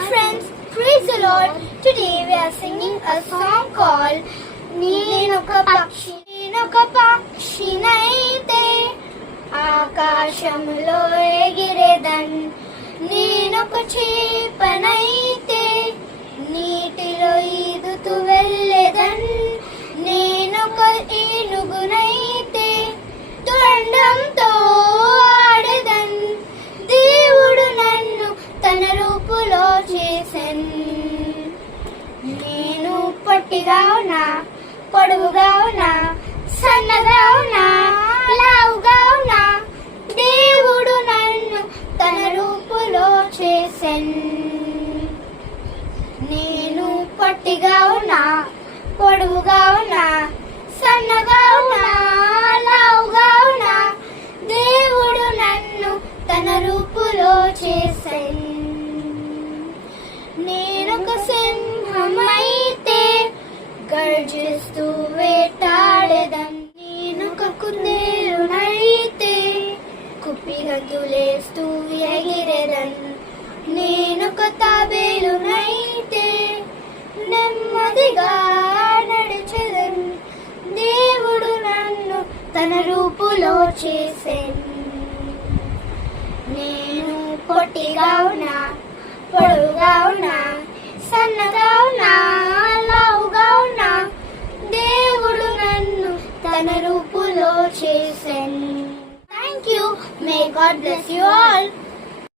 friends, praise the Lord. Today we are singing a song called Nenoka Pakshinayite Akashamlo Egiredan Nenoka Chepanayite Neetilo Idutu Velledan Nenoka Enugunayite Tondamto Adedan Devudu Nannu Tana Roopulo Chesan నేను పొట్టిగా ఉన్నా పొడవుగా ఉన్నా సన్నగా ఉన్నా లావుగా ఉన్నా దేవుడు నన్ను తన రూపులో చేసెను నేను పొట్టిగా ఉన్నా పొడవుగా ఉన్నా సన్నగా ఉన్నా లావుగా ఉన్నా దేవుడు నన్ను తన రూపులో చేసెను నేనొక సింహమైతే గర్జిస్తూ వేటాడేదన్ నేనొక కుందేలునైతే కుప్పిగంతులేస్తూ ఎగిరేదన్ నేనొక తాబేలునైతే నెమ్మదిగా నడిచెదన్ దేవుడు నన్ను తన రూపులో చేసెను నేను పొట్టిగా ఉన్నా పొడవుగా ఉన్నా సన్నగా ఉన్నా లావుగా ఉన్నా దేవుడు నన్ను తన రూపులో చేసెను. Thank you. May God bless you all.